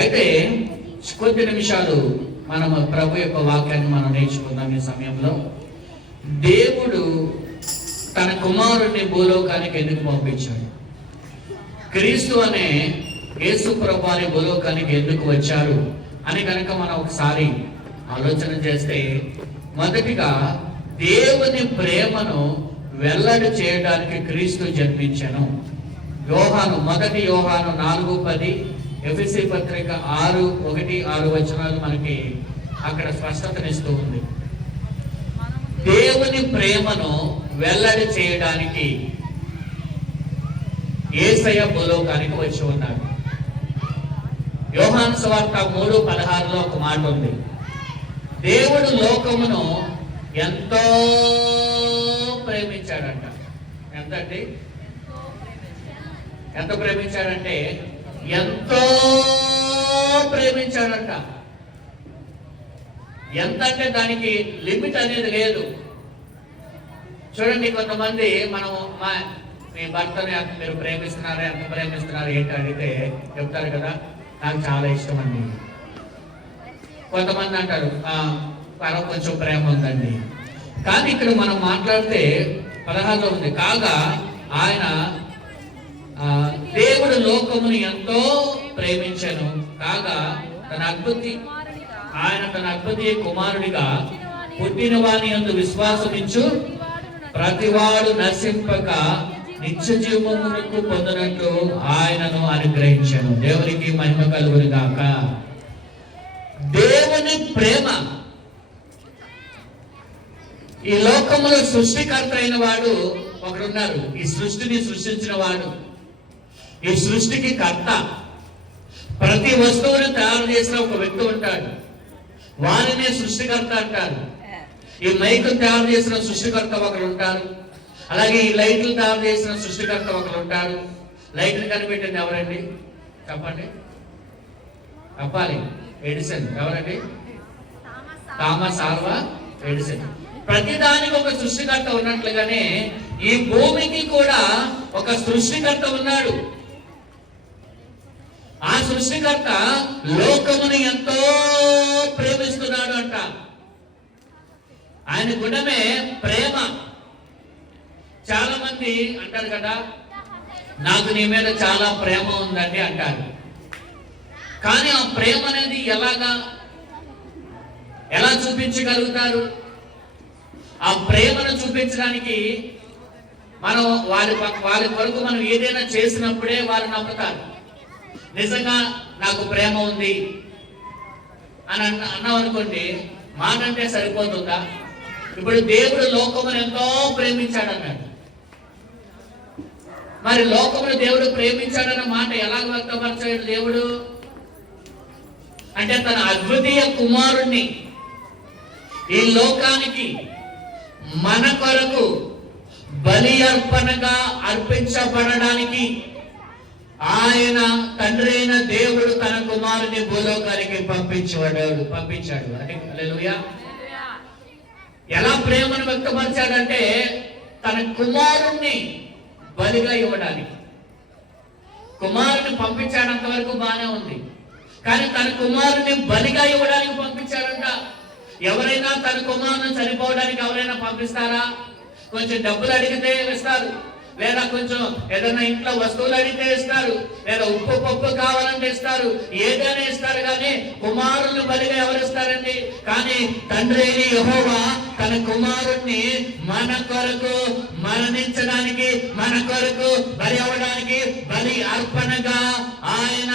అయితే కొద్ది నిమిషాలు మనం ప్రభు యొక్క వాక్యాన్ని మనం నేర్చుకుందాం. ఈ సమయంలో దేవుడు తన కుమారుడిని భూలోకానికి ఎందుకు పంపించాడు? క్రీస్తు అనే యేసు ప్రభు వారి భూలోకానికి ఎందుకు వచ్చారు అని కనుక మనం ఒకసారి ఆలోచన చేస్తే, మొదటిగా దేవుని ప్రేమను వెల్లడి చేయడానికి క్రీస్తు జన్మించను. మొదటి యోహాను 4:10, ఎఫెసీ పత్రిక 6:1-6 వచనాలు మనకి అక్కడ స్పష్టతనిస్తూ ఉంది. దేవుని ప్రేమను వెల్లడి చేయడానికి యేసయ్య భూలోకానికి వచ్చి ఉన్నాడు. యోహాను సువార్త 3:16లో ఒక మాట ఉంది, దేవుడు లోకమును ఎంతో ప్రేమించాడంట. ఎంతండి? ఎంత ప్రేమించాడంటే ఎంతో ప్రేమించాడంట. ఎంత అంటే దానికి లిమిట్ అనేది లేదు. చూడండి, కొంతమంది మనం మీ భర్తని మీరు ప్రేమిస్తున్నారా, ఎంత ప్రేమిస్తున్నారు ఏంటి అడిగితే చెప్తారు కదా, నాకు చాలా ఇష్టం అండి. కొంతమంది అంటారు కొంచెం ప్రేమ ఉందండి. కానీ ఇక్కడ మనం మాట్లాడితే 16లో ఉంది, కాగా ఆయన దేవుడు లోకమును ఎంతో ప్రేమించను, కాగా తన అద్భుతి కుమారుడిగా పుట్టిన వాని యందు విశ్వాసమించు ప్రతివాడు నశింపక నిత్య జీవమునకు పొందినట్లు ఆయనను అనుగ్రహించను. దేవునికి మహిమ కలుగును గాక. దేవుని ప్రేమ, ఈ లోకములో సృష్టికర్త అయిన వాడు ఒకడున్నారు. ఈ సృష్టిని సృష్టించిన వాడు, ఈ సృష్టికి కర్త. ప్రతి వస్తువుని తయారు చేసిన ఒక వ్యక్తి ఉంటాడు, వారినే సృష్టికర్త అంటారు. ఈ మైకు తయారు చేసిన సృష్టికర్త ఒకరు ఉంటారు. అలాగే ఈ లైట్లు తయారు చేసిన సృష్టికర్త ఒకరు ఉంటారు. లైట్లు కనిపెట్టింది ఎవరండి? చెప్పండి, చెప్పాలి. ఎడిసన్. ఎవరండి? Thomas Alva Edison. ప్రతిదానికి ఒక సృష్టికర్త ఉన్నట్లుగానే ఈ భూమికి కూడా ఒక సృష్టికర్త ఉన్నాడు. ఆ సృష్టికర్త లోకముని ఎంతో ప్రేమిస్తున్నాడు అంట. ఆయన గుణమే ప్రేమ. చాలా మంది అంటారు కదా, నాకు నీ మీద చాలా ప్రేమ ఉందండి అంటారు. కానీ ఆ ప్రేమ అనేది ఎలా చూపించగలుగుతారు? ఆ ప్రేమను చూపించడానికి మనం వారి కొరకు మనం ఏదైనా చేసినప్పుడే వారు నమ్ముతారు. నిజంగా నాకు ప్రేమ ఉంది అని అన్నాం అనుకోండి, మాట అంటే సరిపోతుందా? ఇప్పుడు దేవుడు లోకమును ఎంతో ప్రేమించాడు అన్నాడు. మరి లోకమును దేవుడు ప్రేమించాడన్న మాట ఎలా వ్యక్తపరచాడు దేవుడు? అంటే తన అద్వితీయ కుమారుణ్ణి ఈ లోకానికి మన కొరకు బలి అర్పణగా అర్పించబడడానికి ఆయన తండ్రి అయిన దేవుడు తన కుమారుని భూలోకానికి పంపించాడు. అంటే హల్లెలూయా. ఎలా ప్రేమను వ్యక్తపరిచాడంటే తన కుమారుణ్ణి బలిగా ఇవ్వడానికి. కుమారుని పంపించాడంత వరకు బాగానే ఉంది, కానీ తన కుమారుని బలిగా ఇవ్వడానికి పంపించాడంట. ఎవరైనా తన కుమారుని చనిపోవడానికి ఎవరైనా పంపిస్తారా? కొంచెం డబ్బులు అడిగితే ఇస్తారు, లేదా కొంచెం ఏదైనా ఇంట్లో వస్తువులు అడిగితే ఇస్తారు, లేదా ఉప్పు పప్పు కావాలంటే ఇస్తారు, ఏదైనా ఇస్తారు. కానీ కుమారుని బలిగా ఎవరు ఇస్తారండి? కానీ తండ్రి అయిన యెహోవా తన కుమారుణ్ణి మన కొరకు మరణించడానికి, మన కొరకు బలి అవ్వడానికి, బలి అర్పణగా ఆయన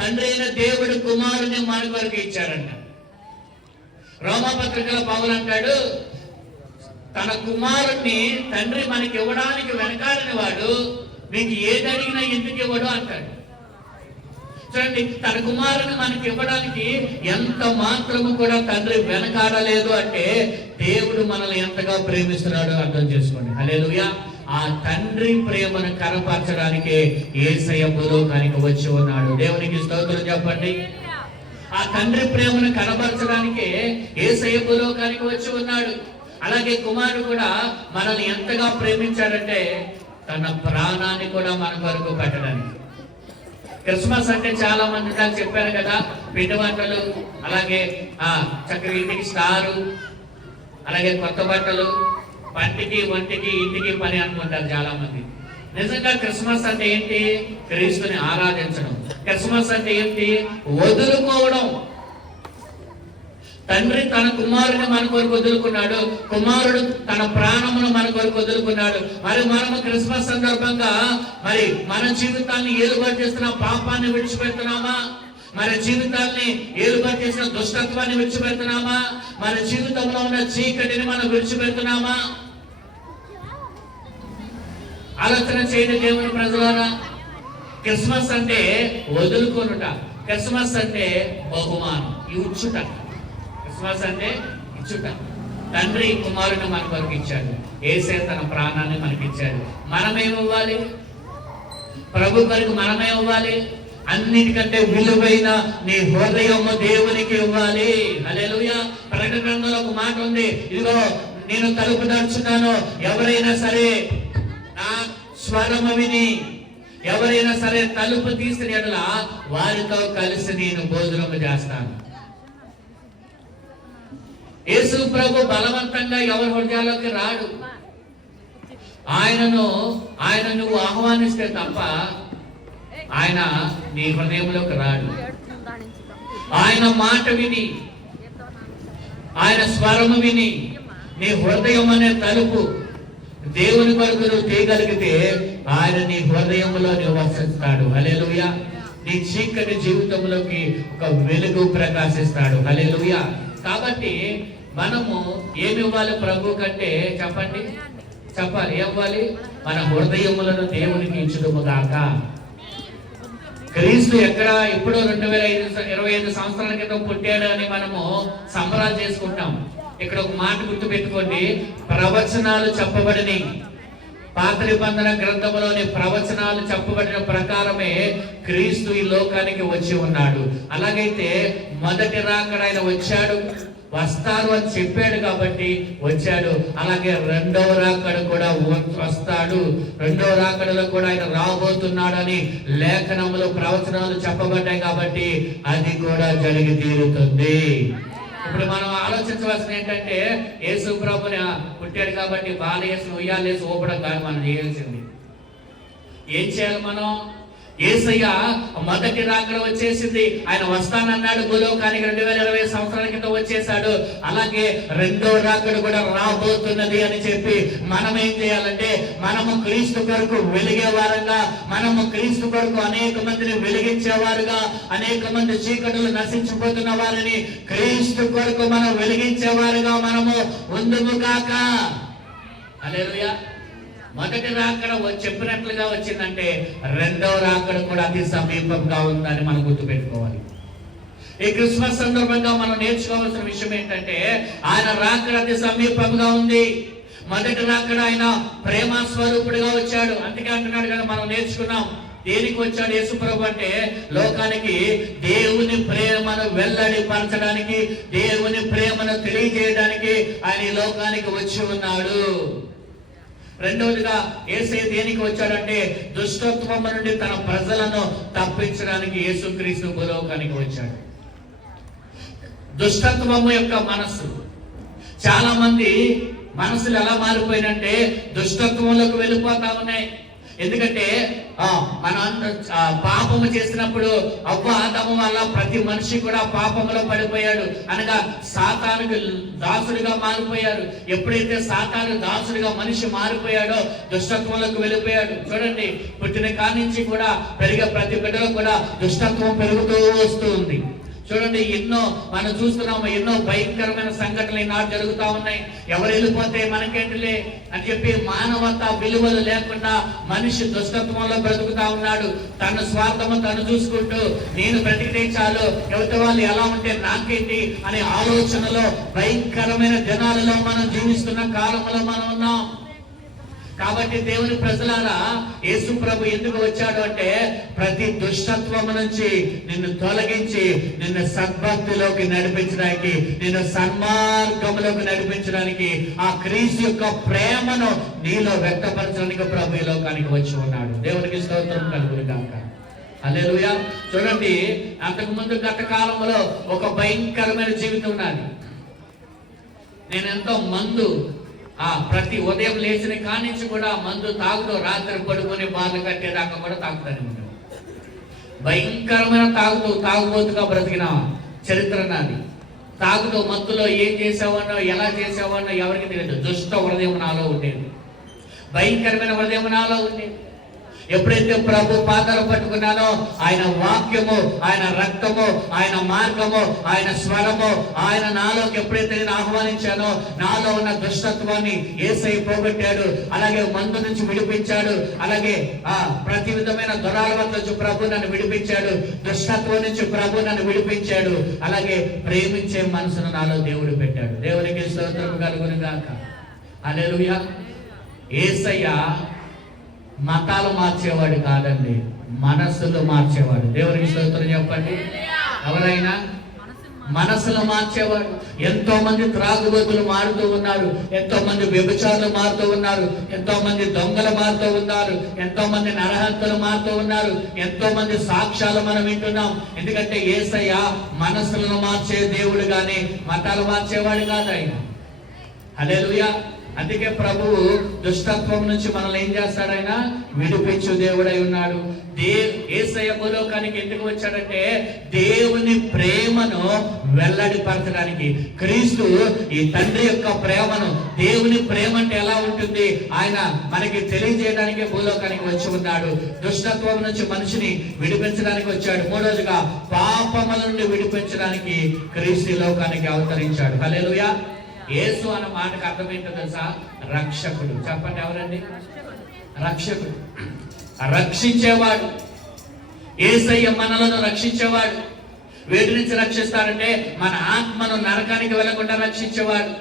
తండ్రి అయిన దేవుడు కుమారుని మన కొరకు ఇచ్చారంట. రోమాపత్రికలో పౌలు అంటాడు, తన కుమారుణ్ణి తండ్రి మనకి ఇవ్వడానికి వెనకాడని వాడు మీకు ఏది అడిగినా ఎందుకు ఇవ్వడు అంటాడు. చూడండి, తన కుమారుని మనకి ఇవ్వడానికి ఎంత మాత్రము కూడా తండ్రి వెనకాడలేదు అంటే దేవుడు మనల్ని ఎంతగా ప్రేమిస్తున్నాడో అర్థం చేసుకోండి. హల్లెలూయా. ఆ తండ్రి ప్రేమను కనపరచడానికే యేసయ్య భూలోకానికి వచ్చి ఉన్నాడు. దేవునికి స్తోత్రం చెప్పండి. ఆ తండ్రి ప్రేమను కనపరచడానికే యేసయ్య భూలోకానికి వచ్చి ఉన్నాడు. అలాగే కుమారుడు కూడా మనల్ని ఎంతగా ప్రేమించాడంటే తన ప్రాణాన్ని కూడా మన కొరకు పెట్టడానికి. క్రిస్మస్ అంటే చాలా మంది నాకు చెప్పారు కదా, పిండి వంటలు, అలాగే చక్కగా ఇంటికి స్టారు, అలాగే కొత్త బట్టలు, పంటికి ఒంటికి ఇంటికి పని అనుకుంటారు చాలా మంది. నిజంగా క్రిస్మస్ అంటే ఏంటి? క్రీస్తుని ఆరాధించడం. క్రిస్మస్ అంటే ఏంటి? వదులుకోవడం. తండ్రి తన కుమారుని మన కొరకు వదులుకున్నాడు, కుమారుడు తన ప్రాణమును మన కొరకు వదులుకున్నాడు. మరి మనము క్రిస్మస్ సందర్భంగా మరి మన జీవితాన్ని ఏలుబడి చేస్తున్న పాపాన్ని విడిచిపెడుతున్నామా? మన జీవితాన్ని ఏలుబడి చేసిన దుష్టత్వాన్ని విడిచిపెడుతున్నామా? మన జీవితంలో ఉన్న చీకటిని మనం విడిచిపెడుతున్నామా? ఆలోచన చేయండి దేవుని ప్రజలారా. క్రిస్మస్ అంటే వదులుకొనుట, క్రిస్మస్ అంటే బహుమానం, ఇచ్చుట. క్రిస్మస్ అంటే ఇచ్చుట. తండ్రి కుమారుని మన కొరకు ఇచ్చాడు, యేసే తన ప్రాణాన్ని మనకి ఇచ్చాడు. మనమేమివ్వాలి? ప్రభు కొరకు మనమేమివ్వాలి? అన్నిటికంటే విలువైన నీ హృదయము దేవునికి ఇవ్వాలి. హల్లెలూయా. ప్రకటన గ్రంథంలో ఒక మాట ఉంది, ఇదిగో నేను తలుపు తెరుచున్నాను, ఎవరైనా సరే నా స్వరము విని ఎవరైనా సరే తలుపు తీసిన యెడల వారితో కలిసి నేను భోజనము చేస్తాను. యేసు ప్రభు బలవంతంగా ఎవరి హృదయాల్లోకి రాడు. ఆయన నువ్వు ఆహ్వానిస్తే తప్ప ఆయన నీ హృదయంలోకి రాడు. ఆయన మాట విని, ఆయన స్వరము విని నీ హృదయం అనే తలుపు దేవుని కొరకు నువ్వు తీయగలిగితే ఆయన నీ హృదయంలో నివసిస్తాడు. హల్లెలూయా. నీ చీకటి జీవితంలోకి ఒక వెలుగు ప్రకాశిస్తాడు. హల్లెలూయా. కాబట్టి మనము ఏమి ఇవ్వాలి ప్రభు కంటే? చెప్పండి, చెప్పాలి. ఏం ఇవ్వాలి? మన హృదయములను దేవునికి ఇచ్చుదుము గాక. క్రీస్తు ఎక్కడ ఇప్పుడు 2025 సంవత్సరాల క్రితం పుట్టాడు అని మనము సంబరాలు చేసుకుంటాం. ఇక్కడ ఒక మాట గుర్తు పెట్టుకోండి, ప్రవచనాలు చెప్పబడిని, పాత నిబంధన గ్రంథంలోని ప్రవచనాలు చెప్పబడిన ప్రకారమే క్రీస్తు ఈ లోకానికి వచ్చి ఉన్నాడు. అలాగైతే మొదటి రాకడ ఆయన వచ్చాడు, వస్తారు అని చెప్పాడు కాబట్టి వచ్చాడు. అలాగే రెండవ రాకడ కూడా వస్తాడు, రెండవ రాకడలో కూడా ఆయన రాబోతున్నాడని లేఖనములు ప్రవచనాలు చెప్పబడ్డాయి కాబట్టి అది కూడా జరిగి తీరుతుంది. ఇప్పుడు మనం ఆలోచించవలసిన ఏంటంటే, యేసు ప్రభుని పుట్టాడు కాబట్టి బాలయేసు ఉయ్యాలేసి ఊపడం కాదు మనం చేయాల్సింది. ఏం చేయాలి మనం? యేసయ్య మొదటి రాకడ వచ్చేసింది, ఆయన వస్తానన్నాడు భూలోకానికి 2020 సంవత్సరాల క్రితం వచ్చేసాడు. అలాగే రెండో రాకడ కూడా రాబోతున్నది అని చెప్పి మనం ఏం చేయాలంటే, మనము క్రీస్తు కొరకు వెలిగే వారంగా, మనము క్రీస్తు కొరకు అనేక మందిని వెలిగించేవారుగా, అనేక మంది చీకటులు నశించిపోతున్న వారిని క్రీస్తు కొరకు మనం వెలిగించేవారుగా మనము ఉందుము గాక. హల్లెలూయా. మొదటి రాకడ చెప్పినట్లుగా వచ్చిందంటే రెండవ రాకడ కూడా అతి సమీపంగా ఉందని మనం గుర్తుపెట్టుకోవాలి. ఈ క్రిస్మస్ సందర్భంగా మనం నేర్చుకోవాల్సిన విషయం ఏంటంటే, ఆయన రాకడ అతి సమీపంగా ఉంది. మొదటి రాకడ ఆయన ప్రేమ స్వరూపుడిగా వచ్చాడు. అందుకే అంటున్నాడు కదా, మనం నేర్చుకున్నాం. దేనికి వచ్చాడు యేసు ప్రభు అంటే, లోకానికి దేవుని ప్రేమను వెల్లడి పరచడానికి, దేవుని ప్రేమను తెలియజేయడానికి ఆయన ఈ లోకానికి వచ్చి ఉన్నాడు. రెండవదిగా యేసయ్య దేనికి వచ్చాడంటే, దుష్టత్వం నుండి తన ప్రజలను తప్పించడానికి యేసుక్రీస్తు భూలోకానికి వచ్చాడు. దుష్టత్వము యొక్క మనస్సు, చాలా మంది మనసులు ఎలా మారిపోయినంటే దుష్టత్వంలోకి వెళ్ళిపోతా ఉన్నాయి. ఎందుకంటే మనం పాపము చేసినప్పుడు అవ్వ ఆదాము వల్ల ప్రతి మనిషి కూడా పాపములో పడిపోయాడు, అనగా సాతానుకి దాసుడిగా మారిపోయారు. ఎప్పుడైతే సాతాను దాసుడిగా మనిషి మారిపోయాడో దుష్టత్వంలోకి వెళ్ళిపోయాడు. చూడండి, పుట్టిన కాడి నుంచి కూడా పెరిగే ప్రతి బిడ్డలో కూడా దుష్టత్వం పెరుగుతూ వస్తూ ఉంది. చూడండి, ఎన్నో మనం చూస్తున్నాము, ఎన్నో భయంకరమైన సంఘటనలు ఈనాడు జరుగుతూ ఉన్నాయి. ఎవరు వెళ్ళిపోతే మనకేంటిలే అని చెప్పి మానవత విలువలు లేకుండా మనిషి దుష్టత్వంలో బ్రతుకుతా ఉన్నాడు. తన స్వార్థము తను చూసుకుంటూ, నేను బ్రతికితే చాలు, ఎవరి వాళ్ళు ఎలా ఉంటే నాకేంటి అనే ఆలోచనలో భయంకరమైన దినాలలో మనం జీవిస్తున్న కాలంలో మనం ఉన్నాం. కాబట్టి దేవుని ప్రజలారా, యేసు ప్రభు ఎందుకు వచ్చాడు అంటే, ప్రతి దుష్టత్వము నుంచి నిన్ను తొలగించి నిన్ను సద్భక్తిలోకి నడిపించడానికి, నిన్ను సన్మార్గంలోకి నడిపించడానికి, ఆ క్రీస్తు యొక్క ప్రేమను నీలో వ్యక్తపరచడానికి ప్రభు ఈ లోకానికి వచ్చి ఉన్నాడు. దేవునికి స్తోత్రం కలుగును గాక. హల్లెలూయా. చూడండి, అంతకుముందు గత కాలంలో ఒక భయంకరమైన జీవితం ఉన్నది. నేను ఎంతో మందు ప్రతి ఉదయం లేచిన కానించి కూడా మందు తాగుతూ రాత్రి పడుకొని బాధలు కట్టేదాకా కూడా తాగుతాను. భయంకరమైన తాగుబోతుగా బ్రతికిన చరిత్ర నాది. తాగుతూ మత్తులో ఏం చేసావన్నో ఎలా చేసావన్నో ఎవరికి తెలియదు. దుష్ట హృదయం నాలో ఉండేది, భయంకరమైన హృదయం నాలో ఉండేది. ఎప్పుడైతే ప్రభు పాదాలు పట్టుకున్నానో ఆయన వాక్యము, ఆయన రక్తము, ఆయన మార్గము, ఆయన స్వరము, ఆయన నాలోకి ఎప్పుడైతే నేను ఆహ్వానించానో నాలో ఉన్న దుష్టత్వాన్ని యేసయ్య పోగొట్టాడు. అలాగే మందు నుంచి విడిపించాడు. అలాగే ప్రతి విధమైన దురాలవాట్ల నుంచి ప్రభు నన్ను విడిపించాడు. దుష్టత్వం నుంచి ప్రభు నన్ను విడిపించాడు. అలాగే ప్రేమించే మనసును నాలో దేవుడు పెట్టాడు. దేవునికి స్తోత్రం కలుగును గాక. హల్లెలూయా. యేసయ్య మతాలు మార్చేవాడు కాదండి, మనస్సులు మార్చేవాడు. దేవునికి స్తోత్రం చెప్పండి. ఎవరైనా మనసులు మార్చేవాడు. ఎంతో మంది త్రాగుబోతులు మారుతూ ఉన్నారు, ఎంతో మంది వ్యభిచారులు మారుతూ ఉన్నారు, ఎంతో మంది దొంగలు మారుతూ ఉన్నారు, ఎంతో మంది నరహంతలు మారుతూ ఉన్నారు, ఎంతో మంది సాక్ష్యాలు మనం వింటున్నాం. ఎందుకంటే యేసయ్య మనసులను మార్చే దేవుడు గాని మతాలు మార్చేవాడు కాదు ఆయన. హల్లెలూయా. అందుకే ప్రభువు దుష్టత్వం నుంచి మనల్ని ఏం చేస్తాడు? ఆయన విడిపించు దేవుడై ఉన్నాడు. యేసయ్య భూలోకానికి ఎందుకు వచ్చాడంటే దేవుని ప్రేమను వెల్లడిపరచడానికి. క్రీస్తు ఈ తండ్రి యొక్క ప్రేమను, దేవుని ప్రేమ అంటే ఎలా ఉంటుంది ఆయన మనకి తెలియజేయడానికి భూలోకానికి వచ్చి ఉన్నాడు. దుష్టత్వం నుంచి మనిషిని విడిపించడానికి వచ్చాడు. మూడోదిగా పాపముల నుండి విడిపించడానికి క్రీస్తు లోకానికి అవతరించాడు. హల్లెలూయా. యేసు అన్న మాటకు అర్థం ఏంటో తెలుసా? రక్షకుడు. చెప్పండి, ఎవరండి? రక్షకుడు, రక్షించేవాడు. యేసయ్య మనలను రక్షించేవాడు. వేటి నుంచి రక్షిస్తారంటే మన ఆత్మను నరకానికి వెళ్లకుండా రక్షించేవాడు.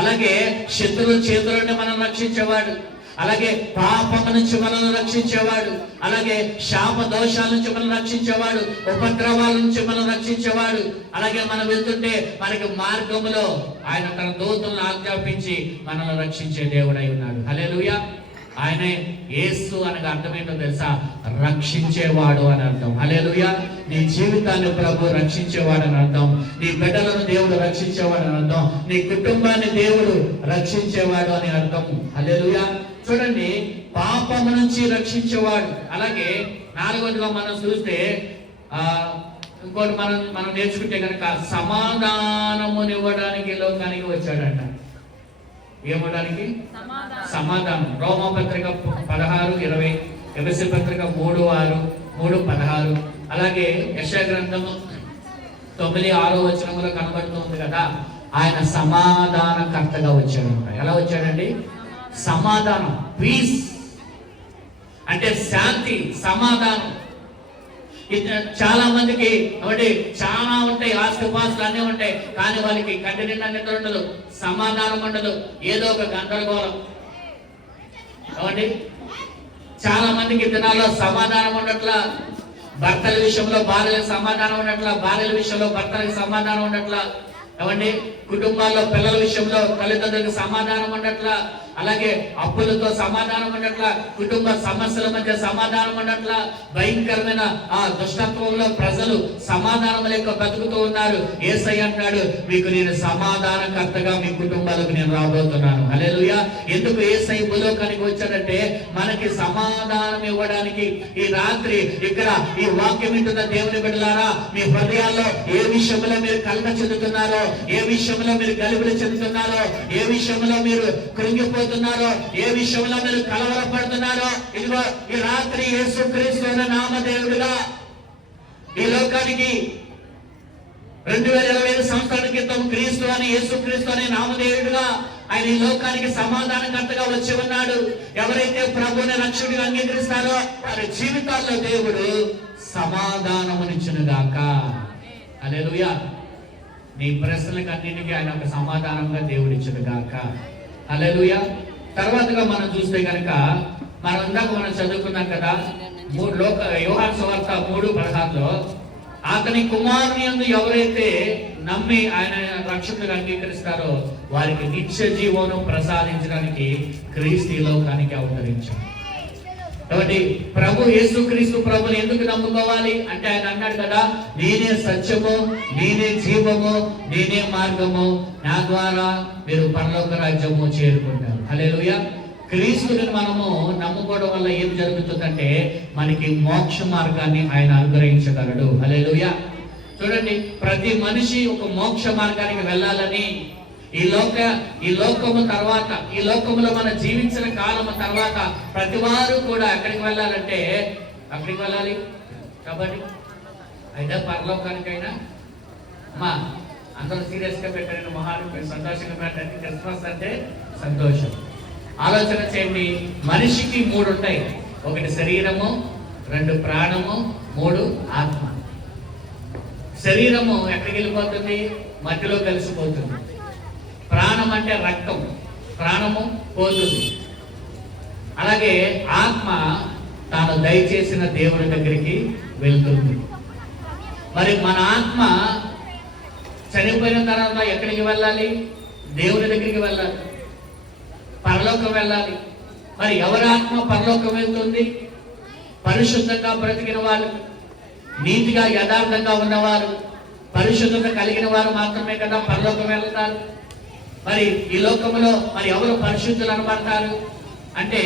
అలాగే శత్రువుల చేతుల నుండి మనం రక్షించేవాడు. అలాగే పాపము నుంచి మనల్ని రక్షించేవాడు. అలాగే శాప దోషాల నుంచి మనం రక్షించేవాడు. ఉపద్రవాల నుంచి మనం రక్షించేవాడు. అలాగే మనం వెళ్తుంటే మనకి మార్గంలో ఆయన తన దూతలను ఆజ్ఞాపించి మనల్ని రక్షించే దేవుడై ఉన్నాడు. హల్లెలూయా. ఆయనే యేసు అనగా అర్థం ఏంటో తెలుసా? రక్షించేవాడు అని అర్థం. హల్లెలూయా. నీ జీవితాన్ని ప్రభు రక్షించేవాడు అని అర్థం. నీ బిడ్డలను దేవుడు రక్షించేవాడు అని అర్థం. నీ కుటుంబాన్ని దేవుడు రక్షించేవాడు అని అర్థం. హల్లెలూయా. చూడండి, పాపము నుంచి రక్షించేవాడు. అలాగే నాలుగోదిగా మనం చూస్తే ఇంకోటి మనం నేర్చుకుంటే కనుక సమాధానమునివ్వడానికి లోకానికి వచ్చాడంట. ఏమవడానికి? సమాధానం. రోమాపత్రిక 16:20, ఎఫెసీ పత్రిక 3:6, 3:16. అలాగే యెషయా గ్రంథము 9:6 కనబడుతుంది కదా, ఆయన సమాధానకర్తగా వచ్చాడంట. ఎలా వచ్చాడండి? సమాధానం, పీస్ అంటే శాంతి, సమాధానం. చాలా మందికి చాలా ఉంటాయి, ఆస్తిపాస్తులు అన్నీ ఉంటాయి, కానీ వాళ్ళకి కంటి నిండా నిద్ర ఉండదు, సమాధానం ఉండదు, ఏదో ఒక గందరగోళం. ఏమండి, చాలా మందికి దినాల్లో సమాధానం ఉండట్లా. భర్తల విషయంలో భార్యలకు సమాధానం ఉండట్లా, భార్యల విషయంలో భర్తలకు సమాధానం ఉండట్లా. ఏమండి, కుటుంబాల్లో పిల్లల విషయంలో తల్లిదండ్రులకు సమాధానం ఉండట్లా. అలాగే అప్పులతో సమాధానం ఉండట్లా, కుటుంబ సమస్యల మధ్య సమాధానం ఉండట్లా. భయంకరమైన దుష్టత్వంలో ప్రజలు సమాధానం లేక బతుకుతూ ఉన్నారు. యేసయ్య అంటాడు, మీకు నేను సమాధానకర్తగా మీ కుటుంబాలకు నేను రాబోతున్నాను. హల్లెలూయా. ఎందుకు యేసయ్య భూలోకానికి వచ్చాడంటే మనకి సమాధానం ఇవ్వడానికి. ఈ రాత్రి ఇక్కడ ఈ వాక్యం వింటున్న దేవుని బిడ్డలారా, మీ హృదయాల్లో ఏ విషయంలో మీరు కలత చెందుతున్నారో, ఏ విషయంలో మీరు గలిబిలి చెందుతున్నారో, ఏ విషయంలో మీరు కృంగిపోతున్నారో, ఏ విషయంలో మీరు కలవరపడుతున్నారో, ఇదిగో ఈ రాత్రి యేసుక్రీస్తు అనే నామదేవుడిగా ఈ లోకానికి 2025 సంవత్సరాల క్రితం క్రీస్తు అని, యేసుక్రీస్తు అనే నామదేవుడిగా ఆయన ఈ లోకానికి సమాధానకర్తగా వచ్చి ఉన్నాడు. ఎవరైతే ప్రభువుని రక్షకుడిగా అంగీకరిస్తారో వారి జీవితాల్లో దేవుడు సమాధానమునిచ్చును గాక. హల్లెలూయా. నీ ప్రశ్నలకు అన్నిటికీ ఆయన ఒక సమాధానంగా దేవుడిచ్చును గాక. హల్లెలూయా. తర్వాతగా మనం చూస్తే కనుక మనం చదువుకున్నాం కదా, యోహాను సువార్త 3:16 అతని కుమారుని యందు ఎవరైతే నమ్మి ఆయన రక్షకుడిగా అంగీకరిస్తారో వారికి నిత్య జీవనం ప్రసాదించడానికి క్రీస్తు లోకానికి అవతరించాడు. కాబట్టి ప్రభు యేసుక్రీస్తు ప్రభుని ఎందుకు నమ్ముకోవాలి అంటే ఆయన అన్నాడు కదా, నేనే సత్యము, నేనే జీవము, నేనే మార్గము, నా ద్వారా మీరు పరలోక రాజ్యము చేరుకుంటారు. హల్లెలూయా. క్రీస్తుని మనము నమ్ముకోవడం వల్ల ఏం జరుగుతుందంటే మనకి మోక్ష మార్గాన్ని ఆయన అనుగ్రహించగలడు. హల్లెలూయా. చూడండి, ప్రతి మనిషి ఒక మోక్ష మార్గానికి వెళ్ళాలని ఈ లోకము తర్వాత, ఈ లోకములో మనం జీవించిన కాలము తర్వాత ప్రతి వారు కూడా ఎక్కడికి వెళ్ళాలంటే అక్కడికి వెళ్ళాలి. కాబట్టి అయితే పరలోకానికైనా అమ్మా అందరూ సీరియస్ గా పెట్టండి, మొహాలు సంతోషంగా పెట్టండి. క్రిస్మస్ అంటే సంతోషం. ఆలోచన చేయండి, మనిషికి 3 ఉంటాయి. 1 శరీరము, 2 ప్రాణము, 3 ఆత్మ. శరీరము ఎక్కడికి వెళ్ళిపోతుంది? మట్టిలో కలిసిపోతుంది. ప్రాణం అంటే రక్తం, ప్రాణము పోతుంది. అలాగే ఆత్మ తాను దయచేసిన దేవుని దగ్గరికి వెళ్తుంది. మరి మన ఆత్మ చనిపోయిన తర్వాత ఎక్కడికి వెళ్ళాలి? దేవుని దగ్గరికి వెళ్ళాలి, పరలోకం వెళ్ళాలి. మరి ఎవరి ఆత్మ పరలోకం వెళ్తుంది? పరిశుద్ధంగా బ్రతికిన వాళ్ళు, నీతిగా యథార్థంగా ఉన్నవారు, పరిశుద్ధత కలిగిన వారు మాత్రమే కదా పరలోకం వెళ్తారు. మరి ఈ లోకంలో మరి ఎవరు పరిశుద్ధులు అనబడతారు అంటే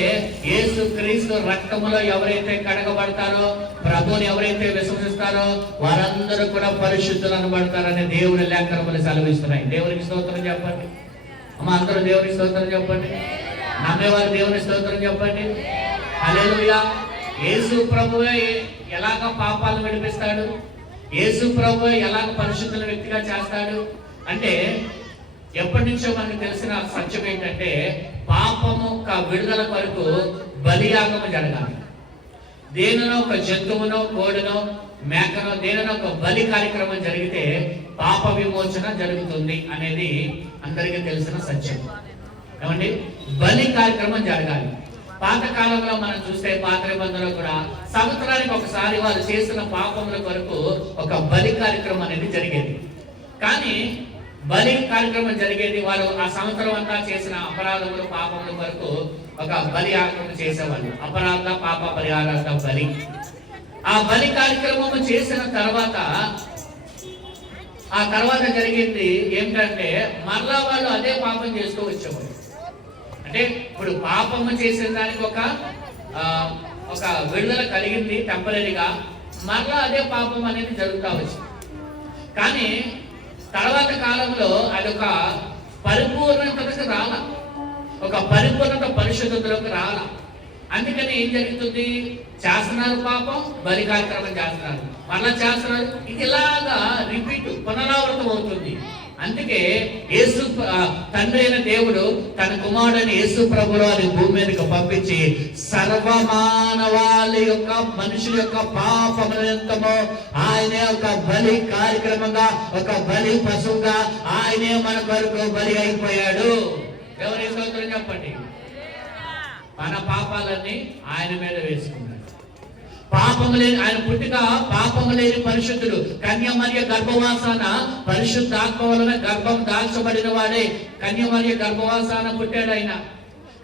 యేసు క్రీస్తు రక్తములో ఎవరైతే కడగబడతారో, ప్రభువుని ఎవరైతే విశ్వసిస్తారో వారందరూ కూడా పరిశుద్ధులు అనబడతారని దేవుని లేఖనములు సెలవిస్తున్నాయి. దేవునికి స్తోత్రం చెప్పండి అమ్మ, అందరూ దేవునికి స్తోత్రం చెప్పండి. నమ్మేవారు దేవుని స్తోత్రం చెప్పండి. హల్లెలూయా. యేసు ప్రభువే ఎలాగ పాపాలను విడిపిస్తాడు, యేసు ప్రభువే ఎలాగ పరిశుద్ధుల వ్యక్తిగా చేస్తాడు అంటే ఎప్పటి నుంచో మనకు తెలిసిన సత్యం ఏంటంటే పాపము విడుదల కొరకు బలియాగము జరగాలి. దేనినో ఒక జంతువునో, కోడినో, మేకనో, దేనినో ఒక బలి కార్యక్రమం జరిగితే పాప విమోచన జరుగుతుంది అనేది అందరికీ తెలిసిన సత్యం. ఏమండి, బలి కార్యక్రమం జరగాలి. పాతకాలంలో మనం చూస్తే పాత నిబంధనలో కూడా సంవత్సరానికి ఒకసారి వారు చేసిన పాపముల కొరకు ఒక బలి కార్యక్రమం అనేది జరిగేది. కానీ బలి కార్యక్రమం జరిగేది, వారు ఆ సంవత్సరం అంతా చేసిన అపరాధములు, పాపముల కొరకు ఒక బలి కార్యక్రమం చేసేవాళ్ళు. అపరాధ పాప పరిహారార్థ బలి. ఆ బలి కార్యక్రమం చేసిన తర్వాత జరిగింది ఏమిటంటే మరలా వాళ్ళు అదే పాపం చేస్తూ వచ్చేవాళ్ళు. అంటే ఇప్పుడు పాపము చేసిన దానికి ఒక విడుదల కలిగింది టెంపరీగా, మరలా అదే పాపం అనేది జరుగుతూ వచ్చింది. కానీ తర్వాత కాలంలో అదొక పరిపూర్ణతకు రాల, ఒక పరిపూర్ణత పరిశుద్ధతలోకి రాల. అందుకని ఏం జరుగుతుంది? చేస్తున్నారు పాపం, బలి కార్యక్రమం చేస్తున్నారు, మరలా చేస్తున్నారు. ఇది ఇలాగా రిపీట్, పునరావృతం అవుతుంది. అందుకే యేసు తండ్రి అయిన దేవుడు తన కుమారుడైన యేసు ప్రభువును వారి భూమి మీదకి పంపించి సర్వమానవాళి యొక్క మనుషుల యొక్క పాపములంతమో ఆయనే ఒక బలి కార్యక్రమంగా, ఒక బలి పశువుగా ఆయనే మన కొరకు బలి అయిపోయాడు. ఎవరి స్తోత్రం చెప్పండి. మన పాపాలన్నీ ఆయన మీద వేసుకున్నాడు. పాపము లేని ఆయన పుట్టిక పాపము లేని పరిశుద్ధుడు. కన్యమర్య గర్భవాసాన పరిశుద్ధాత్మ వలన గర్భం దాల్చబడిన వాడే కన్యమర్య గర్భవాసాన పుట్టాడు. ఆయన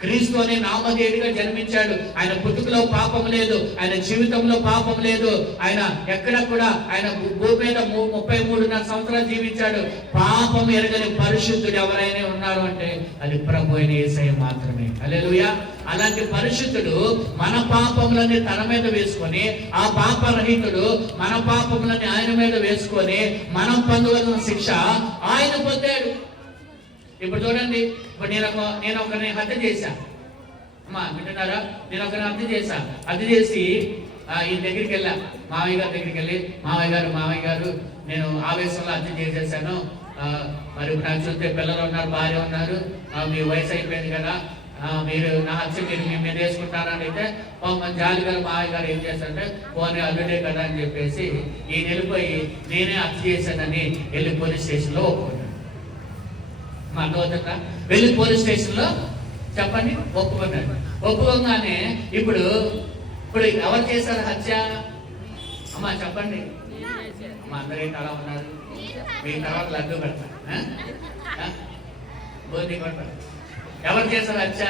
క్రీస్తు అనే నామధేయుడిగా జన్మించాడు. ఆయన పుట్టుకలో పాపం లేదు, ఆయన జీవితంలో పాపం లేదు. ఆయన ఎక్కడ కూడా ఆయన భూమి మీద 33.5 సంవత్సరాలు జీవించాడు. పాపం ఎరగని పరిశుద్ధుడు ఎవరైనా ఉన్నారు అంటే అది ప్రభు అయిన యేసయ్య మాత్రమే. హల్లెలూయా. అలాంటి పరిశుద్ధుడు మన పాపములని తన మీద వేసుకొని, ఆ పాపరహితుడు మన పాపములని ఆయన మీద వేసుకొని మనం పొందవలసిన శిక్ష ఆయన పొందాడు. ఇప్పుడు చూడండి, ఇప్పుడు నేను ఒకరిని హత్య చేశా అమ్మా, వింటున్నారా? నేను ఒకరిని హత్య చేసి ఈ దగ్గరికి వెళ్ళా, మావయ్య గారి దగ్గరికి వెళ్ళి, మావయ్య గారు నేను ఆవేశంలో హత్య చేసేసాను. మరి నాకు చూస్తే పిల్లలు ఉన్నారు, భార్య ఉన్నారు, మీ వయసు అయిపోయింది కదా, మీరు నా హత్య మీరు మీ మీద వేసుకుంటారని అయితే జాలి గారు మావయ్య గారు ఏం చేస్తారంటే పోనీ అల్లుడే కదా అని చెప్పేసి ఈయన వెళ్ళిపోయి నేనే హత్య చేశానని వెళ్ళి పోలీస్ స్టేషన్లో ఒప్పుకున్నాను. మా అర్థమవుతుందా? వెళ్ళి పోలీస్ స్టేషన్లో చెప్పండి ఒప్పుకున్నాడు. ఒప్పుకోగానే ఇప్పుడు ఎవరు చేశారు హత్య? అమ్మా చెప్పండి. మా అందరేంటి అలా ఉన్నారు? మీ తర్వాత లడ్డు పెడతారు, బోధి కొడతారు. ఎవరు చేశారు హత్య?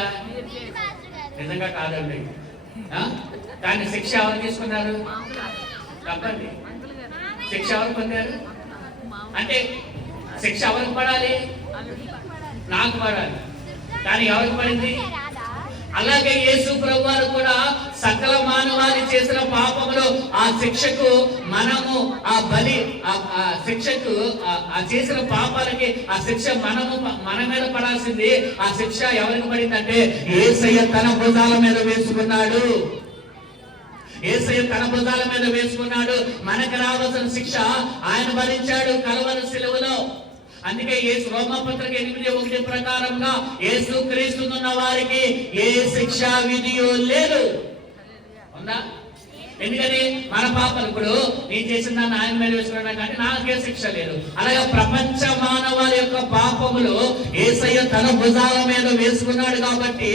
నిజంగా కాదండి, దాని శిక్ష ఎవరు తీసుకున్నారు? చెప్పండి, శిక్ష ఎవరు పొందారు? అంటే శిక్ష ఎవరికి పడాలి? నాకు పడాలి, కానీ ఎవరికి పడింది? అలాగే యేసు ప్రభువారు కూడా సకల మానవాళి చేసిన పాపములు ఆ శిక్షకు మనము ఆ బలి ఆ శిక్షకు ఆ చేసిన పాపాలకి ఆ శిక్ష మన మీద పడాల్సింది. ఆ శిక్ష ఎవరికి పడిందంటే యేసయ్య తన భుజాల మీద వేసుకున్నాడు. యేసయ్య తన భుజాల మీద వేసుకున్నాడు. మనకు రావాల్సిన శిక్ష ఆయన భరించాడు కల్వరి శిలువలో. అందుకే యేసు రోమపత్రిక 8:1 ప్రకారంగా యేసు క్రీస్తునున్న వారికి ఏ శిక్షా విధియో లేదు. ఉందా? ఎందుకని మన పాపలు ఇప్పుడు నేను చేసిన దాన్ని ఆయన మీద వేసుకున్నా కానీ నాకే శిక్ష లేదు. అలాగే ప్రపంచ మానవాళి యొక్క పాపములు యేసయ్య తన భుజాల మీద వేసుకున్నాడు. కాబట్టి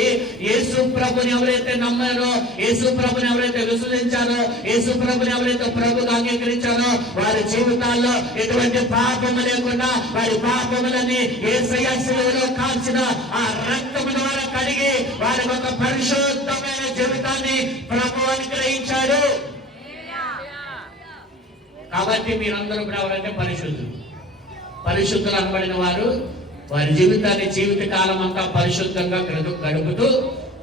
యేసు ప్రభుని ఎవరైతే నమ్మారో, యేసు ప్రభుని ఎవరైతే విశ్వసించారో, యేసు ప్రభుని ఎవరైతే ప్రభుగా అంగీకరించారో వారి జీవితాల్లో ఎటువంటి పాపము లేకుండా వారి పాపములని యేసయ్య శిలువలో కాల్చిన ఆ రక్తము ద్వారా కడిగి వారి ఒక పరిశుద్ధమైన జీవితాన్ని ప్రభు అనుగ్రహించాడు. కాబట్టి మీరందరూ కూడా ఎవరంటే పరిశుద్ధులు అనబడిన వారు వారి జీవితాన్ని జీవిత కాలం అంతా పరిశుద్ధంగా గడుపుతూ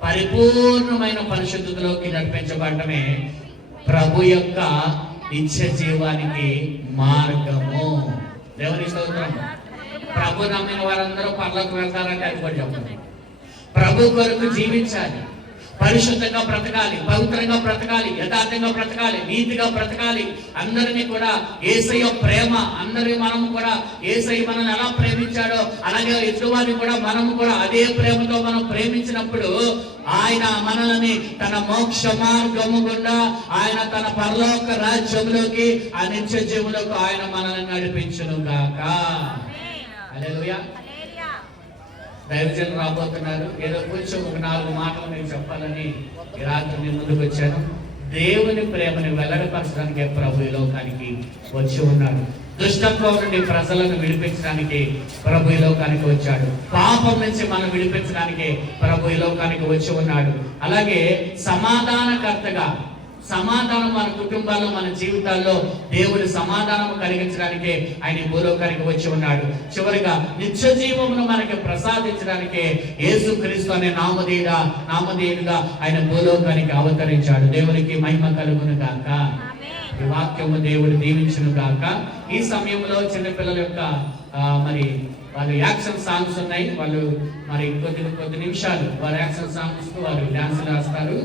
పరిపూర్ణమైన పరిశుద్ధతలోకి నడిపించబడటమే ప్రభు యొక్క నిత్య జీవానికి మార్గము. దేవుని స్తోత్రం. ప్రభు నమ్మిన వారందరూ పరలోకి వెళ్తారంటే అది కూడా చెప్పండి. ప్రభు కొరకు జీవించాలి, పరిశుద్ధంగా బ్రతకాలి, పవిత్రంగా బ్రతకాలి, యథార్థంగా బ్రతకాలి, నీతిగా బ్రతకాలి. అందరినీ కూడా యేసయ్య ప్రేమ, అందరి మనము కూడా యేసయ్య మనల్ని ఎలా ప్రేమించాడో అలాగే ఎదుటివారిని కూడా మనము కూడా అదే ప్రేమతో మనం ప్రేమించినప్పుడు ఆయన మనల్ని తన మోక్ష మార్గము గుండా ఆయన తన పరలోక రాజ్యంలోకి ఆ నిత్య జీవులకు ఆయన మనల్ని నడిపించును గాక. హల్లెలూయా. దైవజనులు రాబోతున్నారు. ఏదో కొంచెం ఒక 4 మాటలు నేను చెప్పాలని ఈ రాత్రి నేను ముందుకు వచ్చాను. దేవుని ప్రేమని వెల్లడిపరచడానికి ప్రభు ఈ లోకానికి వచ్చి ఉన్నాడు. దుష్టత్వం నుండి ప్రజలను విడిపించడానికి ప్రభు ఈ లోకానికి వచ్చాడు. పాపం నుంచి మనం విడిపించడానికి ప్రభు ఈ లోకానికి వచ్చి ఉన్నాడు. అలాగే సమాధానకర్తగా, సమాధానం మన కుటుంబాల్లో మన జీవితాల్లో దేవుడి సమాధానం కలిగించడానికే ఆయన భూలోకానికి వచ్చి ఉన్నాడు. చివరిగా నిత్య జీవమును మనకి ప్రసాదించడానికే యేసుక్రీస్తు అనే నామధేయుడుగా ఆయన భూలోకానికి అవతరించాడు. దేవునికి మహిమ కలుగును గాక. ఈ వాక్యము దేవుడు దీవించును గాక. ఈ సమయంలో చిన్నపిల్లల యొక్క మరి వాళ్ళు యాక్షన్ సాంగ్స్ ఉన్నాయి. వాళ్ళు మరి కొద్ది నిమిషాలు వారి యాక్షన్ సాంగ్స్ కు వారు డాన్స్ వేస్తారు.